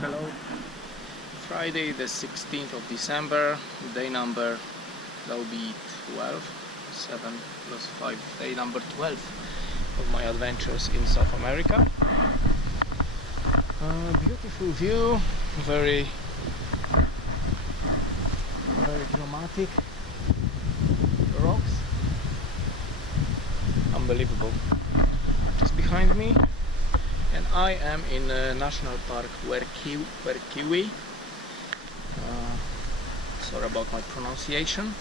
Hello. Friday the 16th of December, day number, that will be 12, 7 plus 5, day number 12 of my adventures in South America. Beautiful view, very dramatic rocks, unbelievable. Just behind me, and I am in National Park Werkiwi. Sorry about my pronunciation.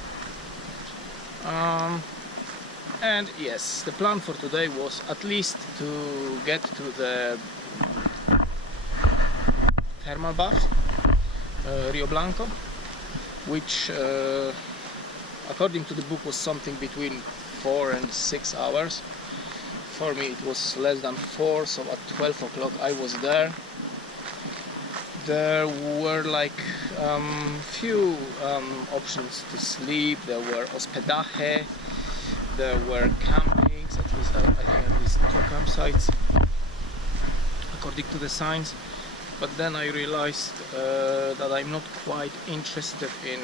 And yes, the plan for today was at least to get to the thermal bath, Rio Blanco, which according to the book was something between 4 and 6 hours. For me it was less than 4, so at 12 o'clock I was there. There were like few options to sleep. There were hospedaje, there were campings, at least I think at least 2 campsites according to the signs. But then I realized that I'm not quite interested in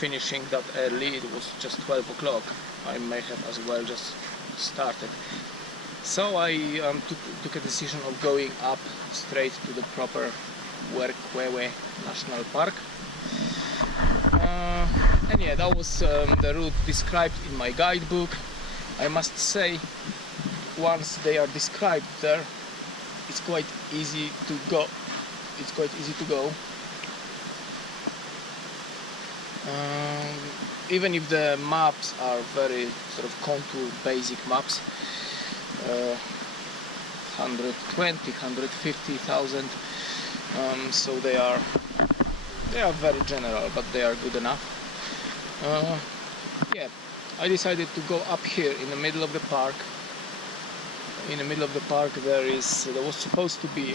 finishing that early. It was just 12 o'clock. I may have as well just started. So I took a decision of going up straight to the proper Werkiwi National Park. And yeah, that was the route described in my guidebook. I must say, once they are described there, it's quite easy to go. It's quite easy to go. Even if the maps are very sort of contour basic maps, 120, 150,000, so they are very general, but they are good enough. Yeah, I decided to go up here in the middle of the park. In the middle of the park there was supposed to be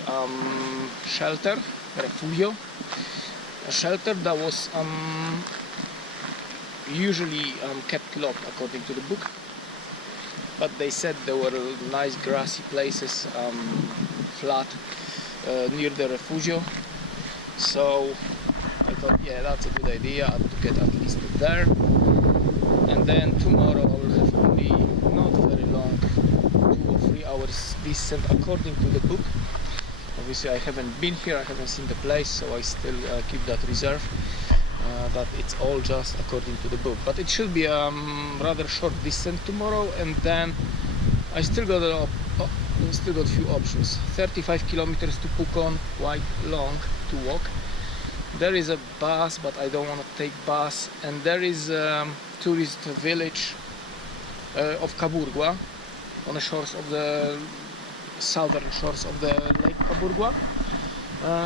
shelter, refugio, a shelter that was usually kept locked according to the book, but they said there were nice grassy places, flat, near the refugio. So I thought, yeah, that's a good idea to get at least there. And then tomorrow I will have only not very long, 2 or 3 hours descent according to the book. Obviously I haven't been here, I haven't seen the place, so I still keep that reserve. That it's all just according to the book, but it should be a rather short descent tomorrow, and then I still got a few options. 35 kilometers to Pucón, quite long to walk. There is a bus, but I don't want to take bus, and there is a tourist village of Caburgua on the shores of the southern shores of the Lake Caburgua.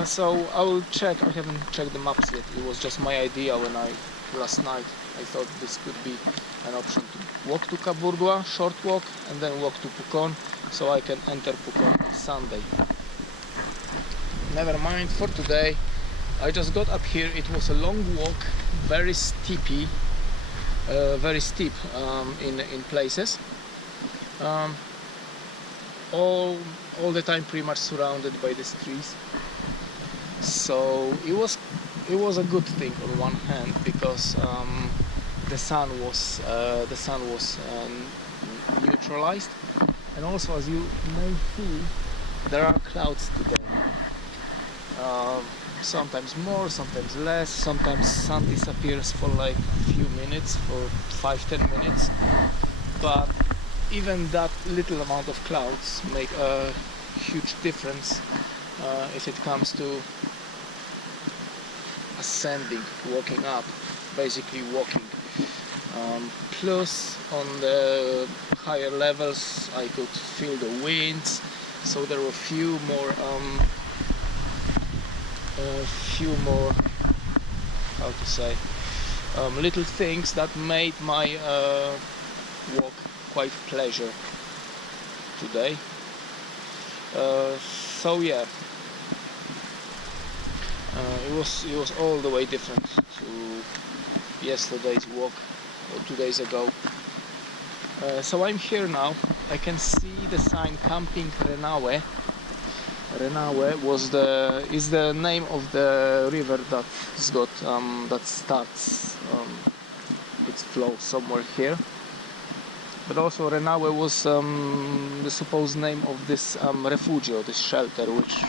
So I will check. I haven't checked the maps yet. It was just my idea when last night I thought this could be an option to walk to Caburgua, short walk, and then walk to Pucón, so I can enter Pucón on Sunday. Never mind, for today I just got up here. It was a long walk, very steep in places. All the time pretty much surrounded by these trees. So it was a good thing on one hand, because the sun was neutralized, and also, as you may see, there are clouds today. Sometimes more, sometimes less. Sometimes sun disappears for like few minutes, for 5-10 minutes, but even that little amount of clouds make a huge difference if it comes to ascending, walking up, basically walking. Plus on the higher levels I could feel the winds, so there were few more how to say, little things that made my walk quite pleasure today. So yeah, it was all the way different to yesterday's walk, or 2 days ago. So I'm here now. I can see the sign Camping Renaue Renaue is the name of the river that's got that starts its flow somewhere here. But also Renaue was the supposed name of this refugio, this shelter, which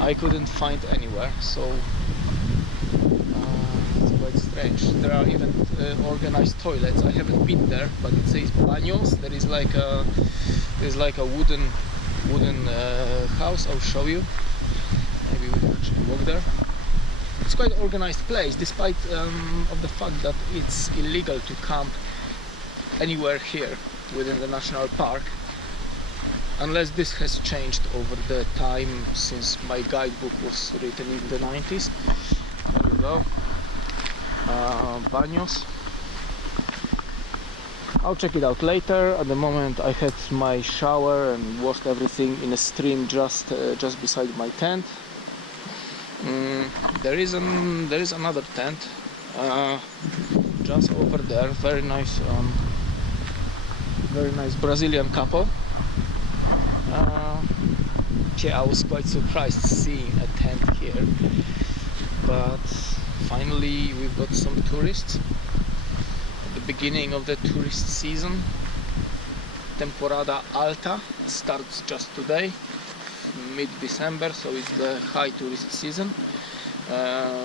I couldn't find anywhere. So it's quite strange. There are even organized toilets. I haven't been there, but it says baños. There's like a wooden house. I'll show you. Maybe we can actually walk there. It's quite an organized place, despite of the fact that it's illegal to camp anywhere here within the national park, unless this has changed over the time since my guidebook was written in the 90s. There you go. Baños. I'll check it out later. At the moment I had my shower and washed everything in a stream just beside my tent. There is another tent just over there. Very nice Brazilian couple. Yeah, I was quite surprised seeing a tent here, but finally we've got some tourists. At the beginning of the tourist season, temporada alta starts just today, mid-December, so it's the high tourist season.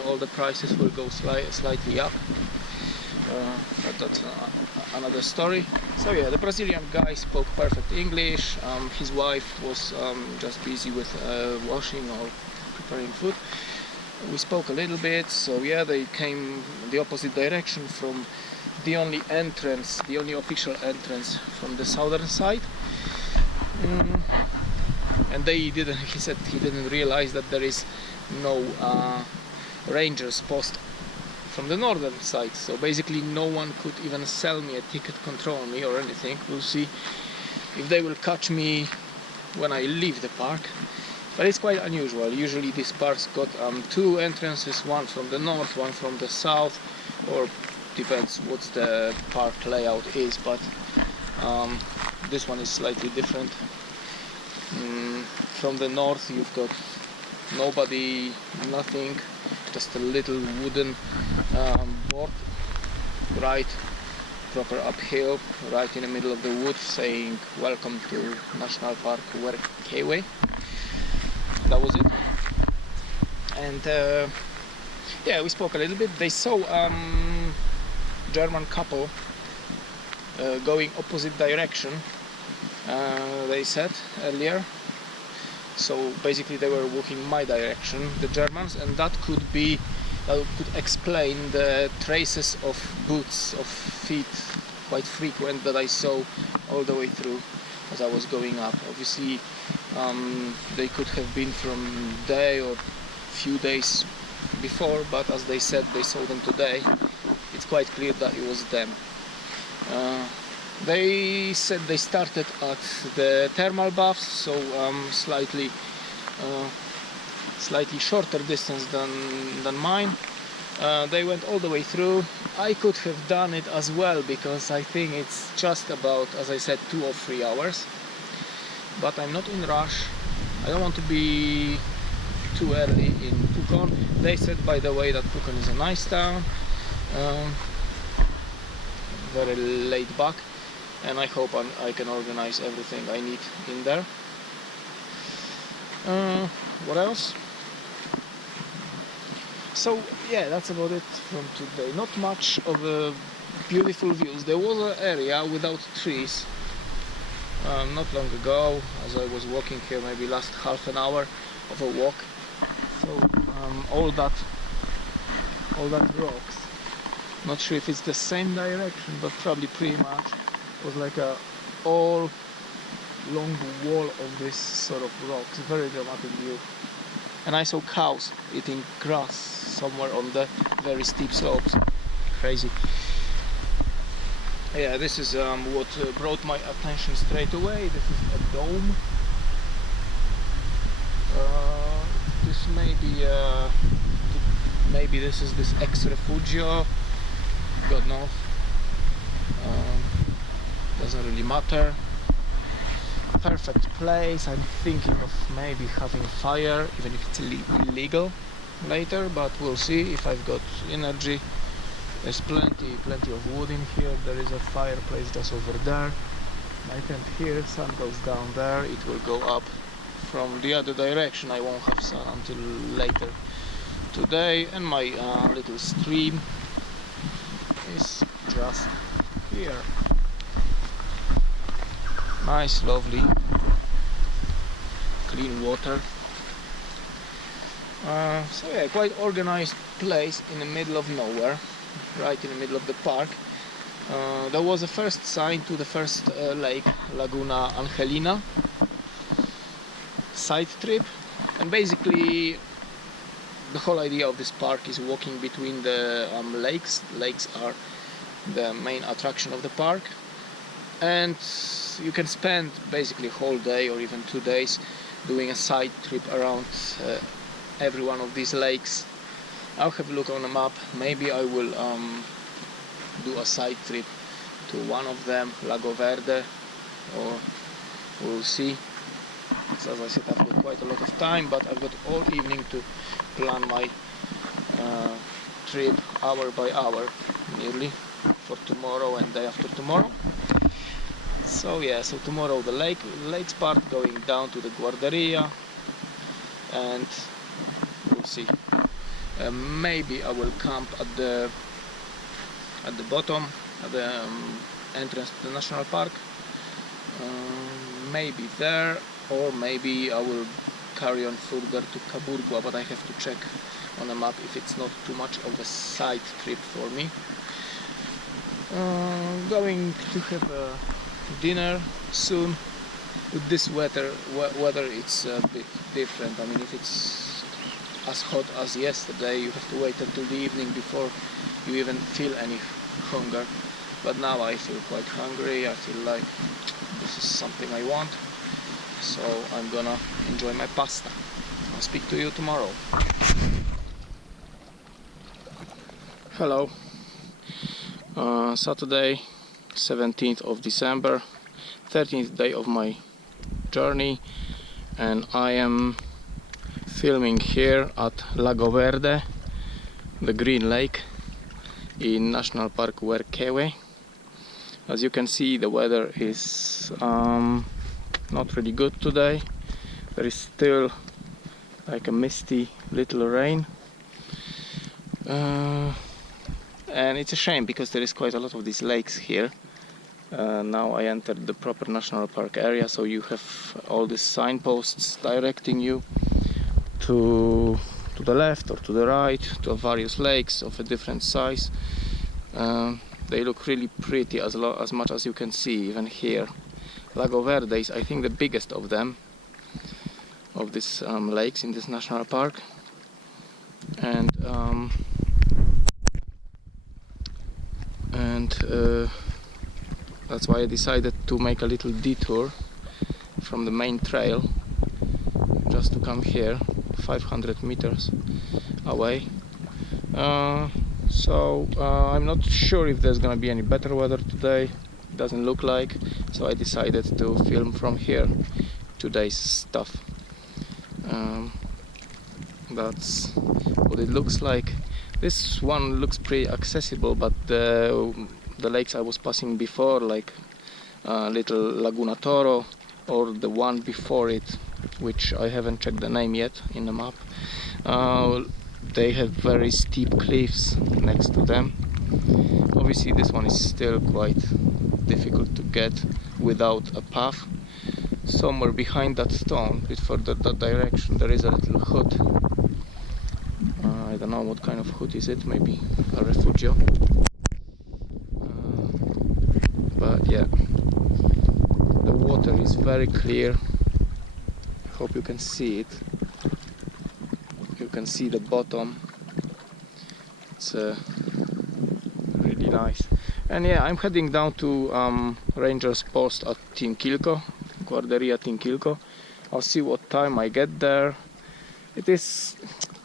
All the prices will go slightly up, but that's another story. So yeah, the Brazilian guy spoke perfect English. His wife was just busy with washing or preparing food. We spoke a little bit, so yeah, they came the opposite direction from the only official entrance from the southern side. And he said he didn't realize that there is no rangers post from the northern side, so basically no one could even sell me a ticket, control me or anything. We'll see if they will catch me when I leave the park, but it's quite unusual. Usually these parks got two entrances, one from the north, one from the south, or depends what the park layout is, but this one is slightly different. From the north you've got nobody, nothing, just a little wooden board, right, proper uphill, right in the middle of the wood, saying welcome to National Park Werkkewe. That was it. And yeah, we spoke a little bit. They saw German couple going opposite direction, they said earlier. So basically they were walking my direction, the Germans, and that could explain the traces of boots, of feet, quite frequent, that I saw all the way through as I was going up. Obviously they could have been from day or few days before, but as they said they saw them today, it's quite clear that it was them. They said they started at the thermal baths, so slightly shorter distance than mine. They went all the way through. I could have done it as well, because I think it's just about, as I said, 2 or 3 hours. But I'm not in rush. I don't want to be too early in Pucon. They said, by the way, that Pucon is a nice town, very laid back, and I hope I can organize everything I need in there. What else? So yeah, that's about it from today. Not much of beautiful views. There was an area without trees not long ago, as I was walking here, maybe last half an hour of a walk. So all that rocks. Not sure if it's the same direction, but probably pretty much. It was like a all long wall of this sort of rocks. Very dramatic view. And I saw cows eating grass somewhere on the very steep slopes. Crazy. Yeah, this is what brought my attention straight away. This is a dome. This may be maybe this is this ex-refugio. God knows. Doesn't really matter. perfect place. I'm thinking of maybe having fire, even if it's illegal later, but we'll see if I've got energy. There's plenty of wood in here. There is a fireplace just over there. My tent here, sun goes down there, it will go up from the other direction. I won't have sun until later today, and my little stream is just here. Nice, lovely, clean water. So yeah, quite organized place in the middle of nowhere, right in the middle of the park. There was a first sign to the first lake, Laguna Angelina, side trip, and basically the whole idea of this park is walking between the lakes. Lakes are the main attraction of the park, and you can spend basically a whole day or even 2 days doing a side trip around every one of these lakes. I'll have a look on the map. Maybe I will do a side trip to one of them, Lago Verde, or we'll see. So as I said, I've got quite a lot of time, but I've got all evening to plan my trip hour by hour nearly for tomorrow and day after tomorrow. So yeah, so tomorrow the lakes part, going down to the Guarderia, and we'll see. Maybe I will camp at the bottom, at the entrance to the national park. Maybe there, or maybe I will carry on further to Caburgua, but I have to check on the map if it's not too much of a side trip for me. Going to have a dinner soon. With this weather it's a bit different. I mean, if it's as hot as yesterday, you have to wait until the evening before you even feel any hunger. But now I feel quite hungry. I feel like this is something I want, so I'm gonna enjoy my pasta. I'll speak to you tomorrow. Hello. Saturday, 17th of December, 13th day of my journey, and I am filming here at Lago Verde, the green lake in National Park Werkewe. As you can see, the weather is not really good today. There is still like a misty little rain, and it's a shame because there is quite a lot of these lakes here. Now I entered the proper national park area, so you have all these signposts directing you to the left or to the right, to various lakes of a different size. They look really pretty as much as you can see, even here. Lago Verde is, I think, the biggest of them, of these lakes in this national park. And that's why I decided to make a little detour from the main trail just to come here, 500 meters away. So I'm not sure if there's gonna be any better weather today. Doesn't look like, so I decided to film from here today's stuff. That's what it looks like. This one looks pretty accessible, but the lakes I was passing before, like little Laguna Toro, or the one before it, which I haven't checked the name yet in the map, they have very steep cliffs next to them. Obviously this one is still quite difficult to get without a path. Somewhere behind that stone, a bit further that direction, there is a little hut. I don't know what kind of hut is it, maybe a refugio. But yeah, the water is very clear. I hope you can see it. You can see the bottom. It's really nice. And yeah, I'm heading down to Ranger's Post at Tinquilco, Guarderia Tinquilco. I'll see what time I get there. It is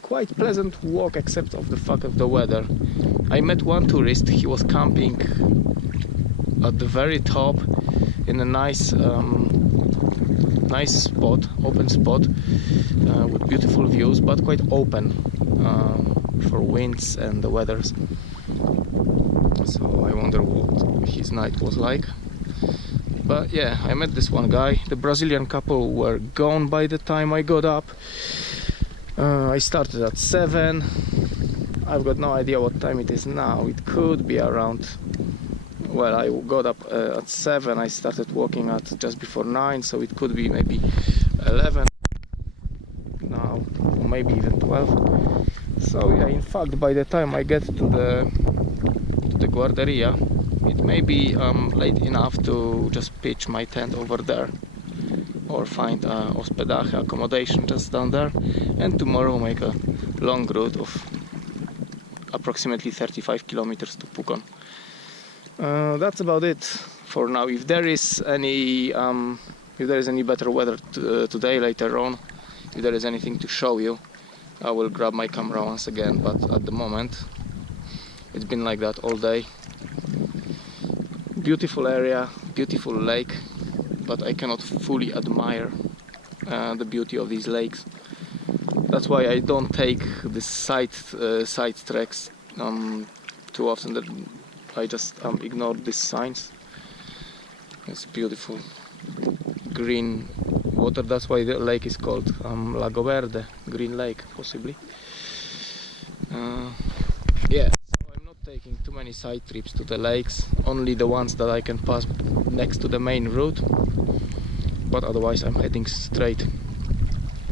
quite pleasant walk, except of the fact of the weather. I met one tourist. He was camping at the very top in a nice nice spot, open spot with beautiful views, but quite open for winds and the weathers. So I wonder what his night was like. But yeah, I met this one guy. The Brazilian couple were gone by the time I got up. I started at 7. I've got no idea what time it is now. It could be around, well, I got up at 7. I started walking at just before 9, so it could be maybe 11 now, or maybe even 12. So yeah, in fact, by the time I get to the guarderia, it may be late enough to just pitch my tent over there or find hospedaje, accommodation just down there, and tomorrow make a long route of approximately 35 kilometers to Pucón. That's about it for now. If there is any better weather today later on, if there is anything to show you, I will grab my camera once again, but at the moment it's been like that all day. Beautiful area, beautiful lake, but I cannot fully admire the beauty of these lakes. That's why I don't take the side treks too often. I just ignore these signs. It's beautiful green water. That's why the lake is called Lago Verde, green lake, possibly. Yeah, so I'm not taking too many side trips to the lakes, only the ones that I can pass next to the main route. But otherwise I'm heading straight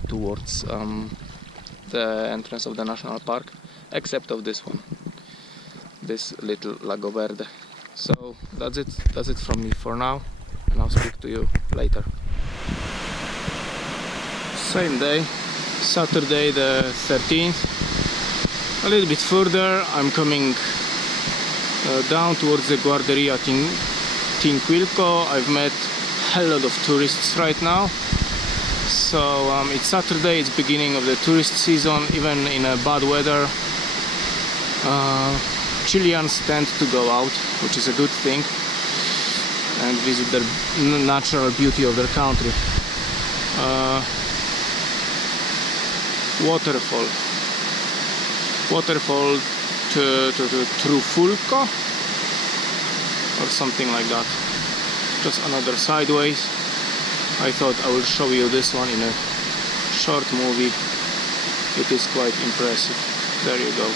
towards the entrance of the national park, except of this one, this little Lago Verde. So that's it from me for now, and I'll speak to you later. Same day, Saturday the 13th. A little bit further, I'm coming down towards the Guarderia Tinquilco. I've met a hell lot of tourists right now. So it's Saturday, it's beginning of the tourist season. Even in a bad weather, Chileans tend to go out, which is a good thing, and visit the natural beauty of their country. Waterfall to Trufulco or something like that. Just another sideways. I thought I will show you this one in a short movie. It is quite impressive. There you go.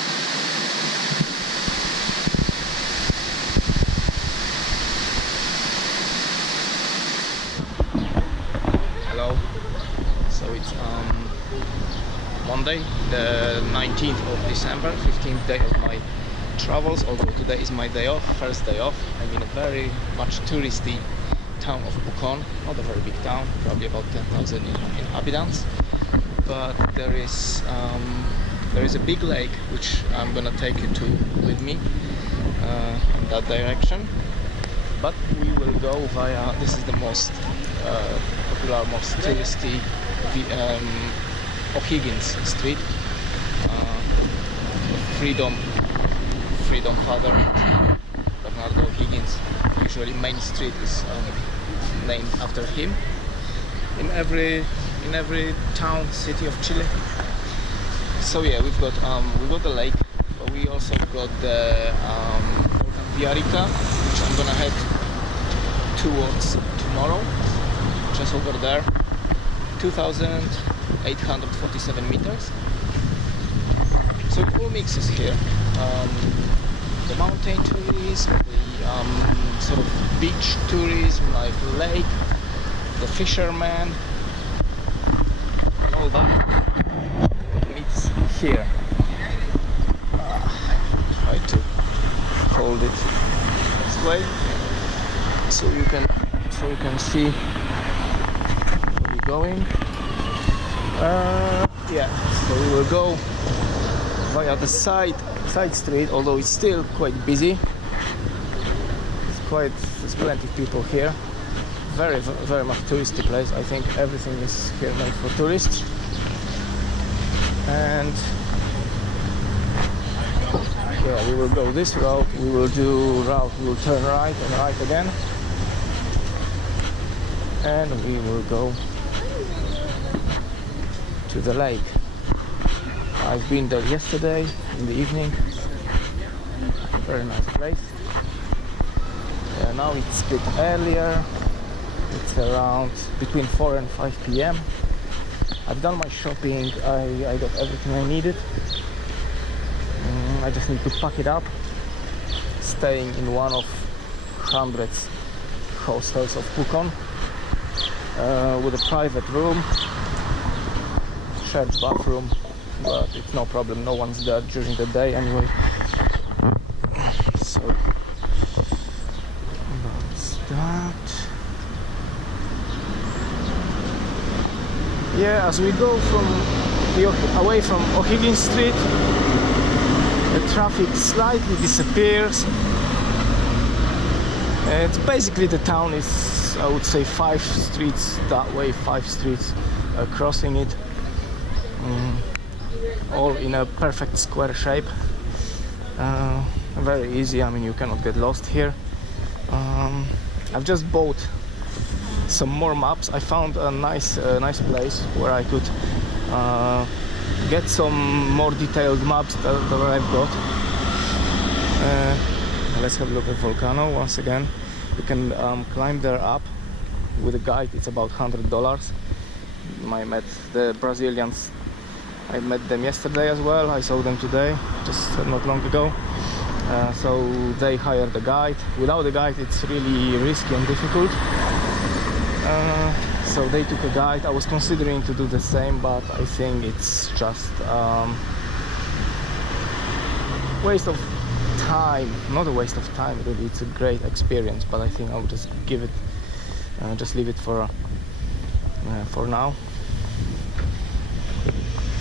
Hello. So it's Monday, the 19th of December, 15th day of my travels, although today is my day off, first day off. I'm in a very much touristy town of Pucón, not a very big town, probably about 10,000 inhabitants, but there is a big lake which I'm gonna take you to with me in that direction. But we will go via, this is the most popular, most touristy O'Higgins Street, Freedom Father Bernardo O'Higgins. Usually Main Street is named after him in every town, city of Chile. So yeah, we've got the lake, but we also got the Villarrica, which I'm gonna head towards tomorrow, just over there. 2,847 meters. So it all mixes here. The mountain tourism, the sort of beach tourism, like lake, the fishermen, and all that meets here. Try to hold it this way so you can see where we're going. Yeah, so we will go via the side street, although it's still quite busy. There's plenty of people here. Very much touristy place. I think everything is here made for tourists. And yeah, we will go this route. We will turn right and right again. and we will go to the lake. I've been there yesterday in the evening. Very nice place. Now it's a bit earlier. It's around between 4 and 5 p.m. I've done my shopping. I got everything I needed. I just need to pack it up. Staying in one of hundreds hostels of Pukon with a private room, shared bathroom, but it's no problem. No one's there during the day anyway. So that's that. Yeah, as we go away from O'Higgins Street, the traffic slightly disappears. It's basically, the town is, I would say, 5 streets that way, 5 streets crossing it, all in a perfect square shape. Very easy. I mean, you cannot get lost here. I've just bought some more maps. I found a nice place where I could get some more detailed maps that I've got. Let's have a look at Volcano once again. You can climb there up with a guide. It's about $100. I met the Brazilians. I met them yesterday as well. I saw them today, just not long ago. So they hired a guide. Without a guide, it's really risky and difficult. So they took a guide. I was considering to do the same, but I think it's just waste of time. Not a waste of time, really. It's a great experience, but I think I'll just leave it for now.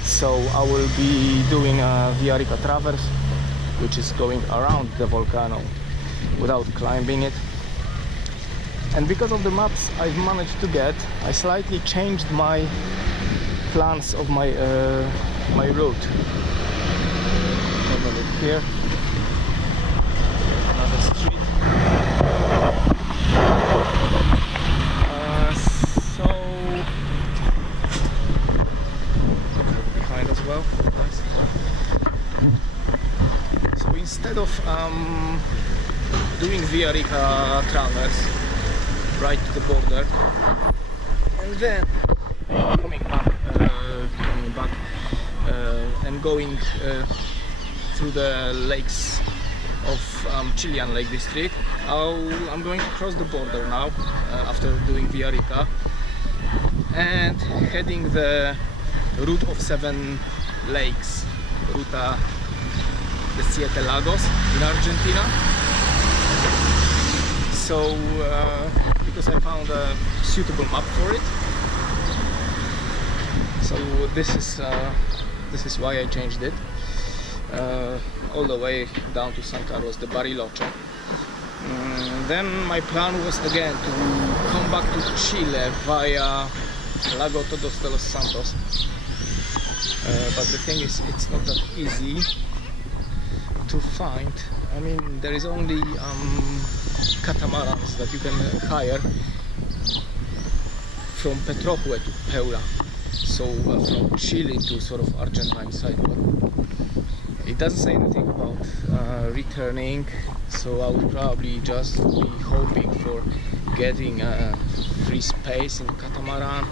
So I will be doing a Via Rica Traverse, which is going around the volcano without climbing it. And because of the maps I've managed to get, I slightly changed my plans of my route. Have a look here. Another street. So behind as well. Nice. So instead of doing Via Rica Traverse right to the border and then coming back and going through the lakes of Chilean Lake District, I'm going to cross the border now after doing Via Rica and heading the route of 7 lakes, Ruta de Siete Lagos in Argentina. So because I found a suitable map for it, so this is why I changed it all the way down to San Carlos de Bariloche. Then my plan was again to come back to Chile via Lago Todos de los Santos, but the thing is, it's not that easy to find. I mean, there is only catamarans that you can hire from Petrohue to Peura, so from Chile to sort of Argentine side, but it doesn't say anything about returning, so I would probably just be hoping for getting a free space in the catamaran,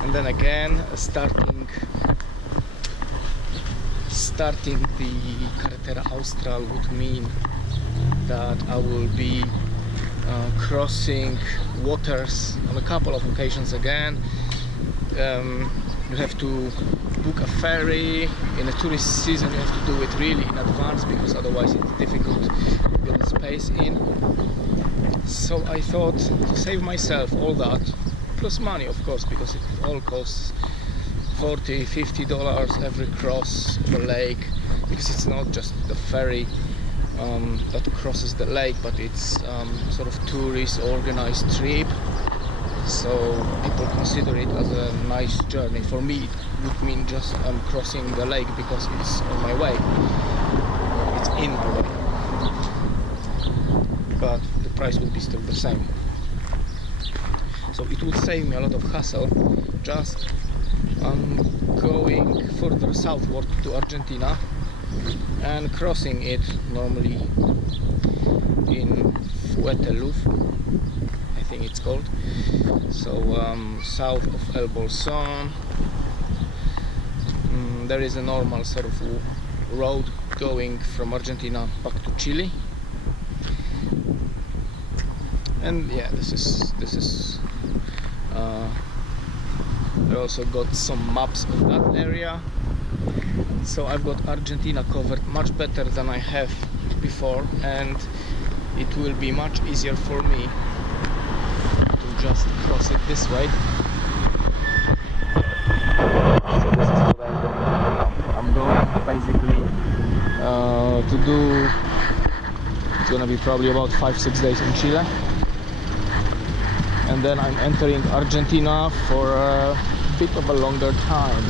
and then again starting the Carretera Austral would mean that I will be crossing waters on a couple of occasions again. You have to book a ferry. In a tourist season you have to do it really in advance, because otherwise it's difficult to get a space in. So I thought, to save myself all that, plus money of course, because it all costs $40–50 every cross the lake, because it's not just the ferry that crosses the lake, but it's sort of tourist organized trip, so people consider it as a nice journey. For me it would mean just crossing the lake because it's on my way, it's in my way, but the price would be still the same. so it would save me a lot of hassle just going further southward to Argentina and crossing it normally in Fueteluf, I think it's called. So south of El Bolson, there is a normal sort of road going from Argentina back to Chile. And yeah, this is I also got some maps of that area, so I've got Argentina covered much better than I have before, and it will be much easier for me to just cross it this way. So this is what I'm going basically to do. It's gonna be probably about 5-6 days in Chile, and then I'm entering Argentina for a bit of a longer time,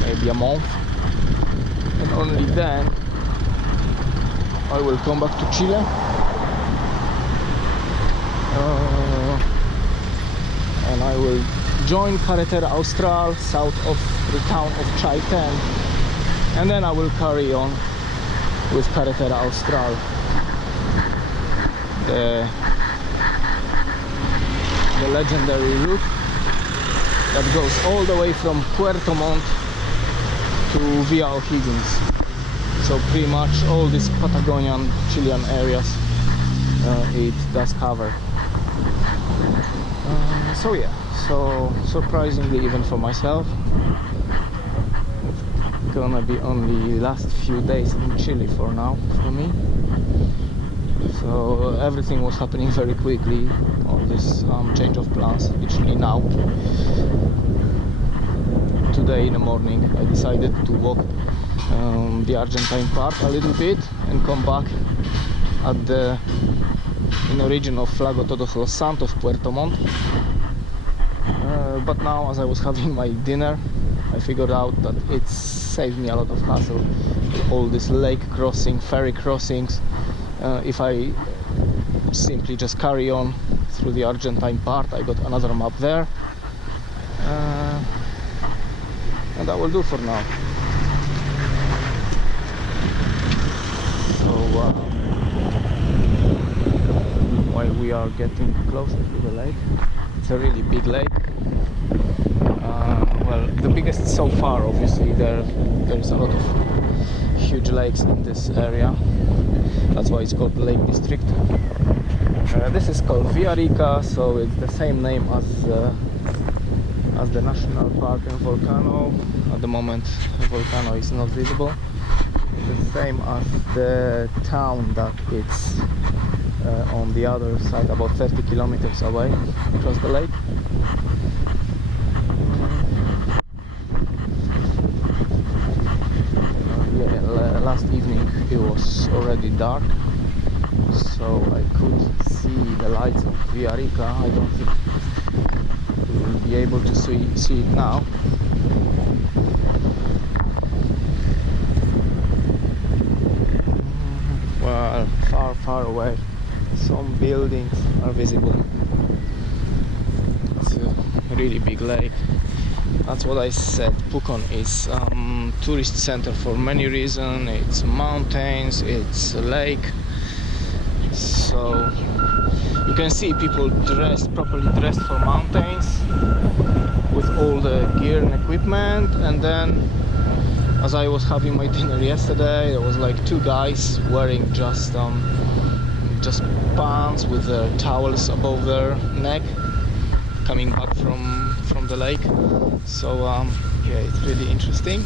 maybe a month, and only then I will come back to Chile, and I will join Carretera Austral south of the town of Chaitén, and then I will carry on with Carretera Austral, the legendary route that goes all the way from Puerto Montt to Via O'Higgins. So pretty much all these Patagonian Chilean areas it does cover. So yeah, so surprisingly, even for myself, it's gonna be only last few days in Chile for now for me. So everything was happening very quickly, all this change of plans, literally now. Today in the morning I decided to walk the Argentine part a little bit and come back at in the region of Lago Todos los Santos, Puerto Montt. But now, as I was having my dinner, I figured out that it saved me a lot of hassle, all this lake crossing, ferry crossings. If I simply just carry on through the Argentine part, I got another map there, and that will do for now. So while we are getting closer to the lake, it's a really big lake. Well, the biggest so far, obviously. There's a lot of huge lakes in this area. That's why it's called the Lake District. This is called Villarrica, so it's the same name as the national park and volcano. At the moment, the volcano is not visible. It's the same as the town that it's on the other side, about 30 kilometers away across the lake. Last evening it was already dark, so I could see the lights of Villarrica. I don't think we will be able to see it now. Well, far away, some buildings are visible. It's a really big lake. That's what I said. Pucón is tourist center for many reasons. It's mountains, it's a lake, so you can see people properly dressed for mountains with all the gear and equipment. And then, as I was having my dinner yesterday, there was like two guys wearing just pants with their towels above their neck, coming back from the lake. So yeah, it's really interesting.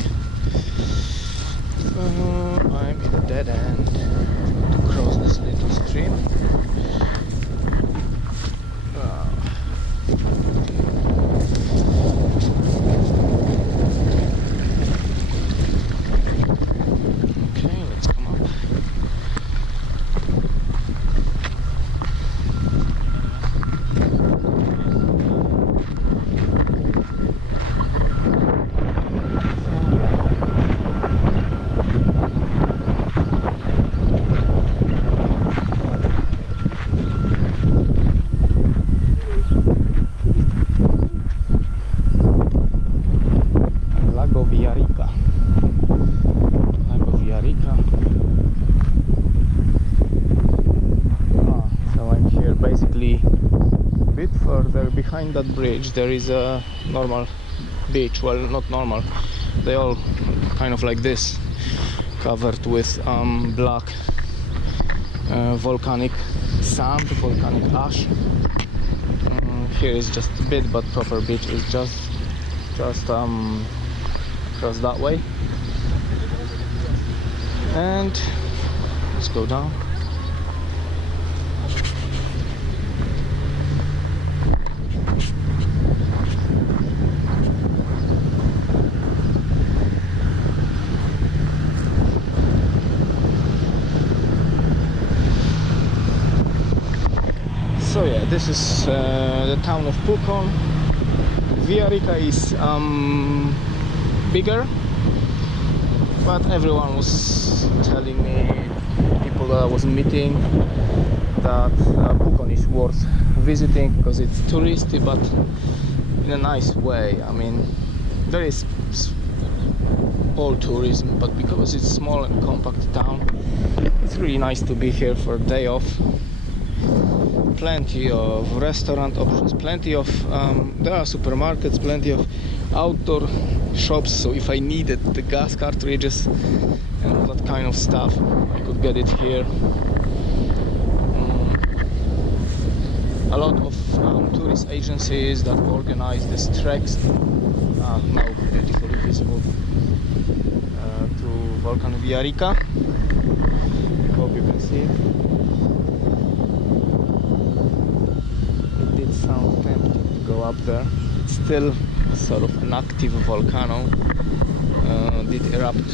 I'm in a dead end to cross this little stream. Okay, let's come up. Villarrica. Lago Villarrica. So I'm here basically a bit further behind that bridge. There is a normal beach. Well, not normal. They all kind of like this, covered with black volcanic sand, volcanic ash. Here is just a bit, but proper beach is just across that way. And let's go down. So yeah, this is the town of Pucón. Villarrica is bigger, but everyone was telling me, people that I was meeting, that Pucón is worth visiting because it's touristy, but in a nice way. I mean, there is all tourism, but because it's small and compact town, it's really nice to be here for a day off. Plenty of restaurant options, plenty of there are supermarkets, plenty of outdoor shops, so if I needed the gas cartridges and all that kind of stuff, I could get it here. A lot of tourist agencies that organize these treks, now beautifully visible, to Volcan Villarrica. I hope you can see it. It sounds tempting to go up there. It's still sort of an active volcano. Did erupt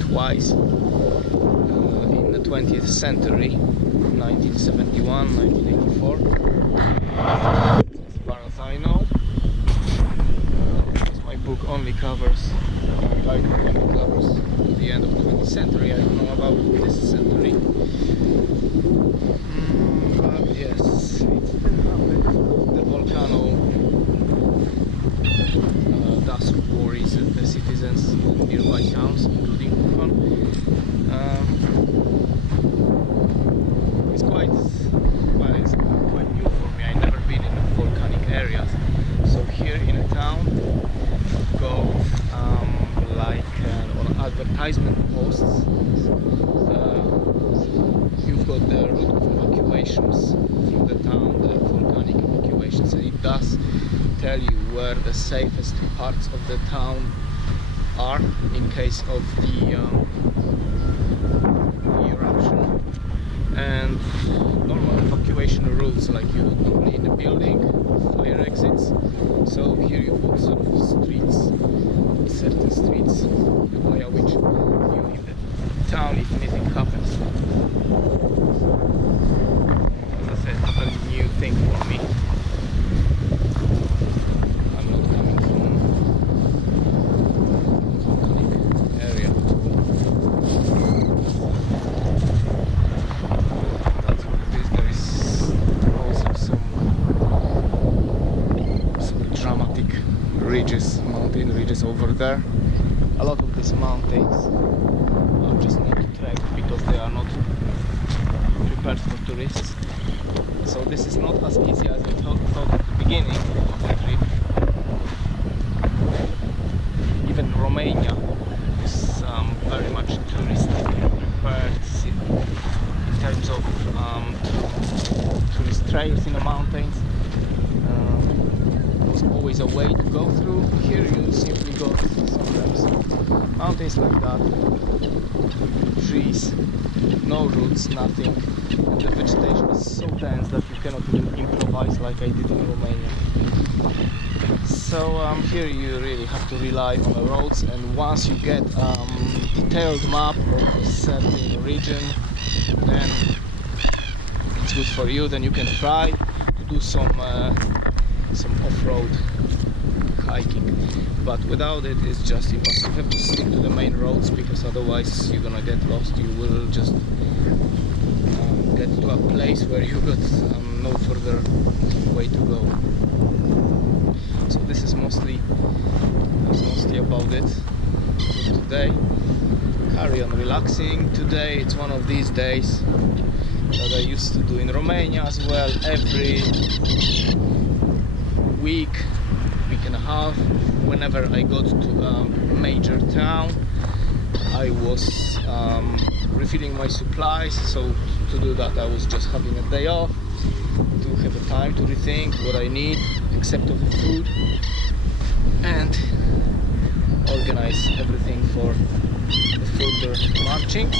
twice in the 20th century, 1971, 1984. As far as I know, because my book only covers, guidebook only covers the end of the 20th century. I don't know about this century. But yes, it's still happening. The volcano does worries the citizens of nearby towns, including Pucón. It's quite new for me. I've never been in volcanic areas. So here in a town, go like on advertisement posts. You've got the route of evacuations from the town, the volcanic evacuations, and it does tell you where the safest parts of the town are in case of the eruption. And normal evacuation routes, like you don't need a building, fire exits. So here you've got sort of streets, certain streets via which you leave the town if anything happens. As I said, totally new thing for me. I'm not coming from volcanic area. That's what it is. There is also some dramatic ridges, mountain ridges over there. A lot of these mountains are just not trekked because they are not prepared for tourists. So this is not as easy as I thought at the beginning of the trip. Even Romania is very much touristically prepared in terms of tourist trails in the mountains. There's always a way to go through. Here you simply go sometimes mountains like that, trees, no roots, nothing, and the vegetation is so dense that you cannot even improvise like I did in Romania. So here you really have to rely on the roads, and once you get detailed map of a certain region, then it's good for you. Then you can try to do some off-road hiking, but without it, it's just impossible. You have to stick to the main roads, because otherwise you're gonna get lost. You will just get to a place where you got no further way to go. So this is mostly about it. today. Carry on relaxing. Today it's one of these days that I used to do in Romania as well. Every week and a half, whenever I got to a major town, I was refilling my supplies. So to do that, I was just having a day off to have a time to rethink what I need, except of the food, and organize everything for the further marching.